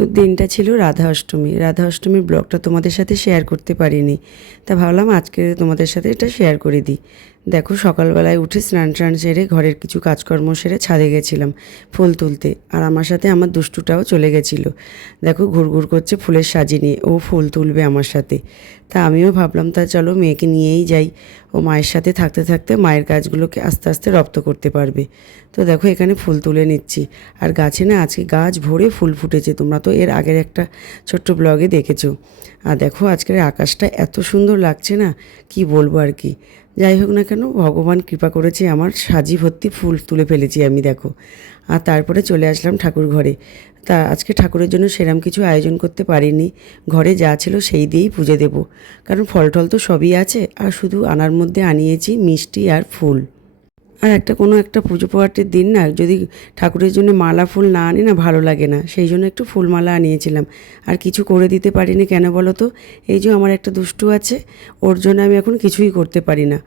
তো দিনটা ছিল রাধা অষ্টমী। রাধা অষ্টমীর ব্লগটা তোমাদের সাথে শেয়ার করতে পারিনি, তা ভাবলাম আজকে তোমাদের সাথে এটা শেয়ার করে দিই। দেখো, সকালবেলায় উঠে স্নান টান সেরে ঘরের কিছু কাজকর্ম সেরে ছাদে গেছিলাম ফুল তুলতে, আর আমার সাথে আমার দুষ্টুটাও চলে গেছিলো। দেখো, ঘুরঘুর করছে ফুলের সাজি নিয়ে, ও ফুল তুলবে আমার সাথে। তা আমিও ভাবলাম তা চলো মেয়েকে নিয়েই যাই, ও মায়ের সাথে থাকতে থাকতে মায়ের কাজগুলোকে আস্তে আস্তে রপ্ত করতে পারবে। তো দেখো, এখানে ফুল তুলে নিচ্ছি। আর গাছে না আজকে গাছ ভরে ফুল ফুটেছে, তোমরা তো এর আগের একটা ছোট্ট ব্লগে দেখেছো। আর দেখো, আজকের আকাশটা এত সুন্দর লাগছে না, কি বলবো আর কি। যাই হোক না কেন, ভগবান কৃপা করেছে, আমার সাজি ভর্তি ফুল তুলে ফেলেছি আমি, দেখো। আর তারপরে চলে আসলাম ঠাকুর ঘরে। তা আজকে ঠাকুরের জন্য সেরম কিছু আয়োজন করতে পারিনি, ঘরে যা ছিল সেই দিয়েই পুজো দেব। কারণ ফল টল তো সবই আছে, আর শুধু আনার মধ্যে আনিয়েছি মিষ্টি আর ফুল। আর কোনো একটা পুজো পার্টির দিন না, যদি ঠাকুরের জন্য মালা ফুল না আনি না, ভালো লাগে না। সেই জন্য একটু ফুলমালা আনিয়েছিলাম। আর কিছু করে দিতে পারিনি, কেন বলো তো? এই যে আমার একটা দুষ্টু আছে, ওর জন্য আমি এখন কিছুই করতে পারি না।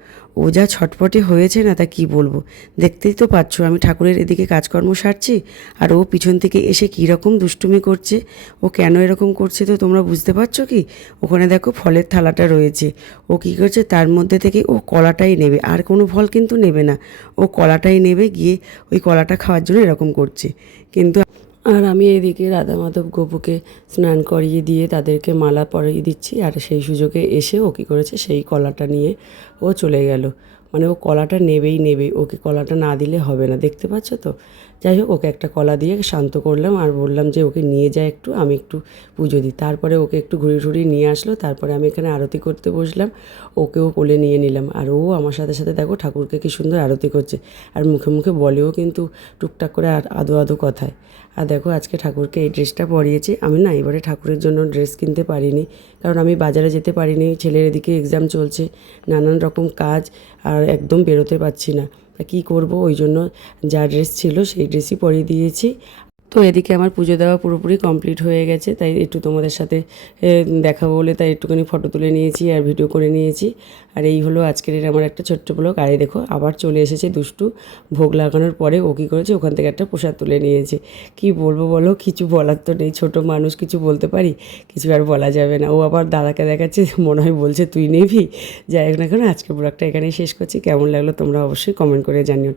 ও যা ছটপটে হয়েছে না, তা কি বলবো। দেখতেই তো পাচ্ছ, আমি ঠাকুরের এদিকে কাজকর্ম সারছি, আর ও পিছন থেকে এসে কী রকম দুষ্টুমি করছে। ও কেন এরকম করছে তো তোমরা বুঝতে পারছো কি? ওখানে দেখো ফলের থালাটা রয়েছে, ও কী করছে, তার মধ্যে থেকে ও কলাটাই নেবে, আর কোনো ফল কিন্তু নেবে না। ও কলাটাই নেবে, গিয়ে ওই কলাটা খাওয়ার জন্য এরকম করছে। কিন্তু আর আমি এদিকে রাধা মাধব গপুকে স্নান করিয়ে দিয়ে তাদেরকে মালা পরিয়ে দিচ্ছি, আর সেই সুযোগে এসে ও কী করেছে, সেই কলাটা নিয়ে ও চলে গেল। মানে ও কলাটা নেবেই নেবে, ওকে কলাটা না দিলে হবে না, দেখতে পাচ্ছ তো। যাই হোক, ওকে একটা কলা দিয়ে শান্ত করলাম, আর বললাম যে ওকে নিয়ে যায় একটু, আমি একটু পুজো দিই। তারপরে ওকে একটু ঘুরিয়ে ঘুরিয়ে নিয়ে আসলো, তারপরে আমি এখানে আরতি করতে বসলাম। ওকেও কোলে নিয়ে নিলাম, আর ও আমার সাথে সাথে দেখো ঠাকুরকে কী সুন্দর আরতি করছে। আর মুখে মুখে বলেও কিন্তু টুকটাক করে আর আদো আদো কথায়। আর দেখো, আজকে ঠাকুরকে এই ড্রেসটা পরিয়েছি। আমি না এবারে ঠাকুরের জন্য ড্রেস কিনতে পারিনি, কারণ আমি বাজারে যেতে পারিনি, ছেলের এদিকে এক্সাম চলছে, নানান রকম কাজ, আর একদম বেরোতে পারছি না। তা কী করবো, ওই জন্য যা ড্রেস ছিল সেই ড্রেসই পরিয়ে দিয়েছি। তো এদিকে আমার পুজো দেওয়া পুরোপুরি কমপ্লিট হয়ে গেছে, তাই একটু তোমাদের সাথে দেখাবো বলে তাই একটুখানি ফটো তুলে নিয়েছি আর ভিডিও করে নিয়েছি। আর এই হলো আজকের আমার একটা ছোট্ট ব্লগ। আর এই দেখো, আবার চলে এসেছে দুষ্টু। ভোগ লাগানোর পরে ও কী করেছে, ওখান থেকে একটা প্রসাদ তুলে নিয়েছে। কি বলবো বলো, কিছু বলার তো নেই, ছোট মানুষ, কিছু বলতে পারি? কিছু আর বলা যাবে না। ও আবার দাদাকে দেখাচ্ছে, মনে হয় বলছে তুই নিবি। যাই হোক না কেন, আজকের ব্লগটা এখানেই শেষ করছি। কেমন লাগলো তোমরা অবশ্যই কমেন্ট করে জানিও।